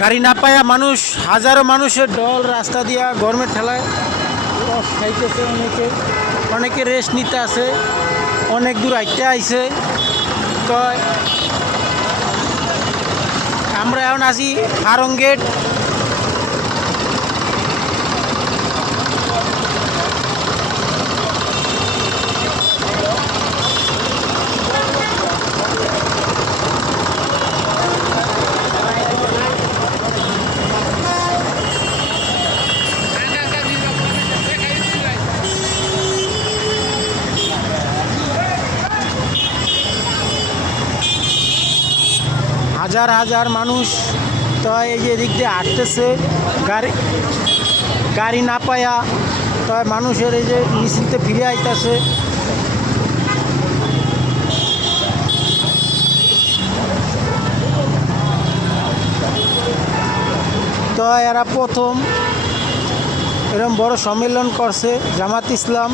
গাড়ি না পায়া মানুষ, হাজারো মানুষের দল রাস্তা দিয়া গরমের ঠেলায় খাইতেছে। অনেকে রেস্ট নিতে আছে, অনেক দূর আইতে আইছে। তো আমরা এখন আছি ফার্ম গেট। হাজার হাজার মানুষ তো এই যে এদিক দিয়ে হাঁটতেছে গাড়ি না পায়া। তো মানুষের এই যে মিছিলতে ফিরে আইতেছে। তো এরা প্রথম এরকম বড় সম্মেলন করছে জামাত ইসলাম।